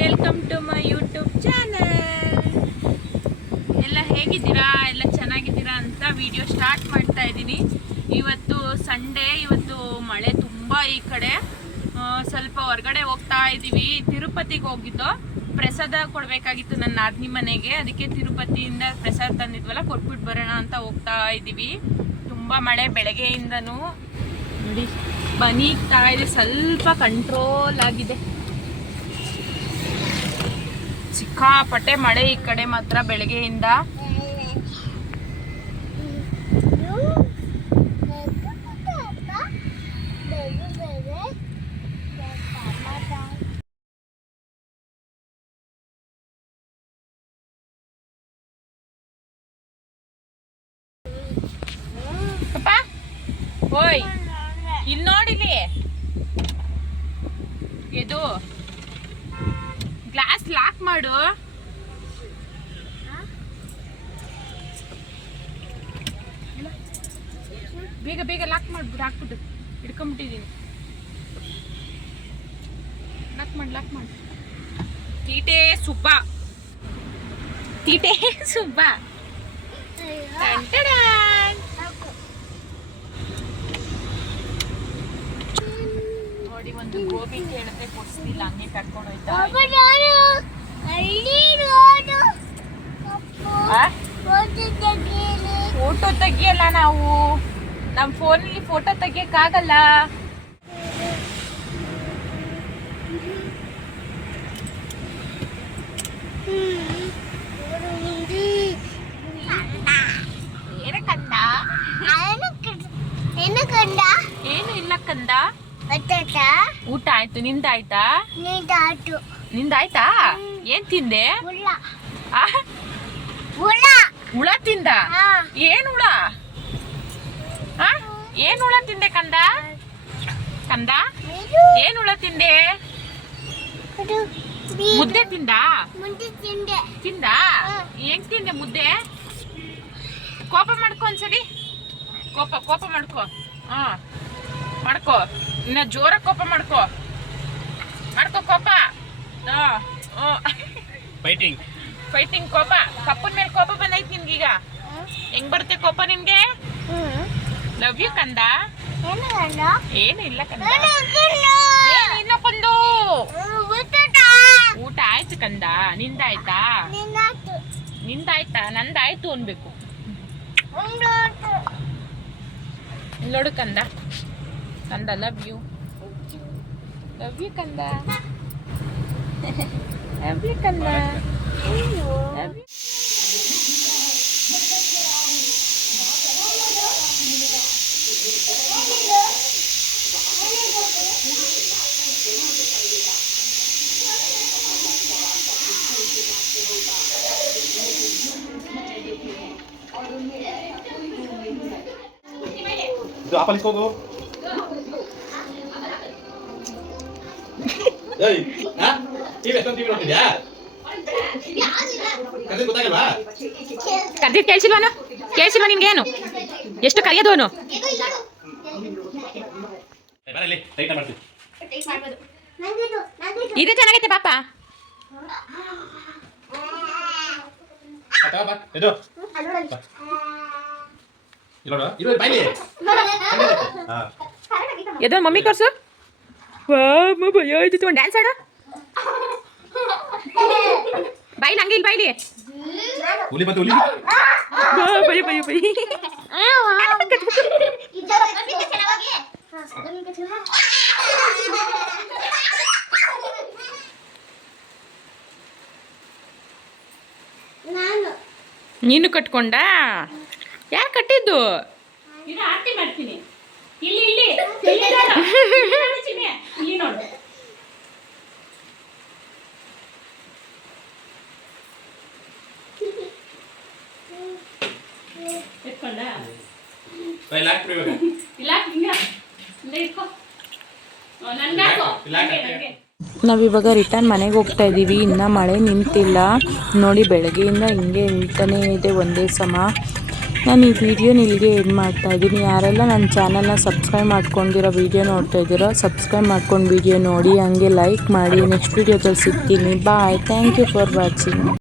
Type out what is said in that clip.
Welcome to my YouTube channel ಎಲ್ಲ ಹೇಗಿದ್ದೀರಾ? ಎಲ್ಲ ಚೆನ್ನಾಗಿದ್ದೀರಾ ಅಂತ ವಿಡಿಯೋ ಸ್ಟಾರ್ಟ್ ಮಾಡ್ತಾ ಇದ್ದೀನಿ. ಇವತ್ತು ಸಂಡೇ ಇವತ್ತು ಮಳೆ ತುಂಬ ಈ ಕಡೆ. ಸ್ವಲ್ಪ ಹೊರಗಡೆ ಹೋಗ್ತಾ ಇದ್ದೀವಿ. ತಿರುಪತಿಗೆ ಹೋಗಿದ್ದು. ಪ್ರಸಾದ ಕೊಡಬೇಕಾಗಿತ್ತು ನನ್ನ ನಾದಿನಿ ಮನೆಗೆ. ಅದಕ್ಕೆ ತಿರುಪತಿಯಿಂದ ಪ್ರಸಾದ ತಂದಿದ್ವಲ್ಲ ಕೊಟ್ಬಿಟ್ಟು ಬರೋಣ ಅಂತ ಹೋಗ್ತಾ ಇದ್ದೀವಿ. ತುಂಬ ಮಳೆ ಬೆಳಗ್ಗೆಯಿಂದನೂ. ನೋಡಿ. ಬನೀಗ್ತಾ ಇದೆ ಸ್ವಲ್ಪ ಕಂಟ್ರೋಲ್ ಆಗಿದೆ. ಸಿಕ್ಕಾಪಟ್ಟೆ ಮಳೆ ಈ ಕಡೆ ಮಾತ್ರ ಬೆಳಗ್ಗೆಯಿಂದ. ಅಪ್ಪ ಇಲ್ಲಿ ನೋಡಿಲಿ ಇದು ಗ್ಲಾಸ್ ಲಾಕ್ ಮಾಡು. ಬೇಗ ಬೇಗ ಲಾಕ್ ಮಾಡ್ಬಿಡು ಹಾಕ್ಬಿಟ್ಟು. ಹಿಡ್ಕೊಂಬಿಟ್ಟಿದ್ದೀನಿ. ಲಾಕ್ ಮಾಡಿ ಲಾಕ್ ಮಾಡಿ. ತೀಟೆ ಸುಬ್ಬ. ತೀಟೆ ಸುಬ್ಬ ಟಂಟಡಾನ್. ನೋಡಿ ಒಂದು ಗೋಬಿ ಕೇಳಿದ್ರೆ ಕೊಡ್ಸ್ತಿಲ್ಲ ಹಂಗೆ ಹೋಯ್ತಾ? ಫೋಟೋ ತೆಗಿಯಲ್ಲ ನಾವು? ನಮ್ಮ ಫೋನಲ್ಲಿ ಫೋಟೋ ತೆಗಿಯಕ್ಕಾಗಲ್ಲ. ಏನ ಕಂದ ಏನು ಇಲ್ಲ ಕಂದ? ಊಟ ಆಯ್ತು ನಿಂದಾಯ್ತಾ. ನಿಂದಾಯ್ತಾ ಏನ್ ತಿಂದೆ? ಆ? ಹುಳ. ತಿಂದ? ಏನ್ ಹುಳ? ಏನ್ ಹುಳ ತಿಂದೆ ಕಂದ? ಕಂದ? ಏನ್ ಹುಳ ತಿಂದೆ? ಮುದ್ದೆ ತಿಂದ? ತಿಂದೆ. ಹೆಂಗ್ ತಿಂದೆ ಮುದ್ದೆ? ಕೋಪ ಮಾಡ್ಕೊ ಒಂದ್ಸರಿ ಕೋಪ ಕೋಪ ಮಾಡ್ಕೋ. ಹ. ಮಾಡ್ಕೊ. ಇನ್ನ ಜೋರ ಕೋಪ ಮಾಡ್ಕೋ. ಮಾಡ್ಕೋ ಕೋಪ. ಫೈಟಿಂಗ್ ಫೈಟಿಂಗ್ ಕೋಪ. ಕಪ್ಪನ ಮೇಲೆ ಕೋಪ ಬಂದೈತಿ ನಿನ್ಗೀಗ. ಹೆಂಗ್ ಬರುತ್ತೆ ಕೋಪ ನಿನ್ಗೆ? ಲವ್ ಯು ಕಂದ. ಏನು ಗಂಡ ಏನು ಇಲ್ಲ ಕಂದ. ಇಲ್ಲ ಊಟ ಆಯ್ತು ಕಂದ. ನಿಂದಾಯ್ತಾ? ನಿಂದಾಯ್ತಾ. ನಂದಾಯ್ತು? ಅನ್ಬೇಕು. ನೋಡು ಕಂದ. Kanda, love you. Love you, Kanda. love you, Kanda. Love you. Dá para ele ಕರ್ದಿದ್ ಕೇಳಿಸಿಲ್ವನು ಕೇಳಿಸಿಲ್ವ ನಿಮ್ಗೇನು ಎಷ್ಟು ಕರೆಯೋದು ಅವನು ಇದು ಚೆನ್ನಾಗೈತೆ ಪಾಪ. ಎದೋ ಮಮ್ಮಿ ಕೊರ್ಸು ಭಯ ಆಯ್ತು ಒಂದು ಡ್ಯಾನ್ಸ್ ಆಡು. ಬಾಯ್ಲಿ ನಂಗೆ ಇಲ್ಲಿ ಬಾಯ್ಲಿ. ಹುಲಿ ಬಂತು ಹುಲಿ. ಬಾ, ಬೈ ಬೈ ನಾನು ನೀನು ಕಟ್ಕೊಂಡ? ಯಾರು ಕಟ್ಟಿದ್ದು? ಇದು ಆರತಿ ಮಾಡ್ತೀನಿ. ಇಲ್ಲಿ ಇಲ್ಲಿ ಇಲ್ಲಿ ಇಲ್ಲಿ ನೋಡು ಇಲ್ಲ ಹಾಕ್ಬಿಡು ಇವಾಗ. ಇಲ್ಲ ಹಿಂಗ ಇಲ್ಲ ಇಟ್ಕೋ. ನನ್ಗಾಕೋ ಇಲ್ಲ, ನಂಗೆ, ಇಲ್ಲ. ನಂಗೆ. ನಾವಿವಾಗ ರಿಟರ್ನ್ ಮನೆಗೆ ಹೋಗ್ತಾ ಇದ್ದೀವಿ ಇನ್ನು ಮಳೆ ನಿಂತಿಲ್ಲ. ನೋಡಿ ಬೆಳಗ್ಗೆಯಿಂದ ಹಿಂಗೆ ನಿಂತನೇ ಇದೆ ಒಂದೇ ಸಮ. ನಾನು ಈ ವಿಡಿಯೋನ ಇಲ್ಲಿಗೆ ಏನು ಮಾಡ್ತಾ ಇದ್ದೀನಿ ಯಾರೆಲ್ಲ ನನ್ನ ಚಾನಲ್ನ ಸಬ್ಸ್ಕ್ರೈಬ್ ಮಾಡ್ಕೊಂಡಿರೋ ವಿಡಿಯೋ ನೋಡ್ತಾ ಇದ್ದೀರೋ ಸಬ್ಸ್ಕ್ರೈಬ್ ಮಾಡ್ಕೊಂಡು ವಿಡಿಯೋ ನೋಡಿ. ಹಂಗೆ ಲೈಕ್ ಮಾಡಿ. ನೆಕ್ಸ್ಟ್ ವಿಡಿಯೋದಲ್ಲಿ ಸಿಗ್ತೀನಿ. Bye thank you for watching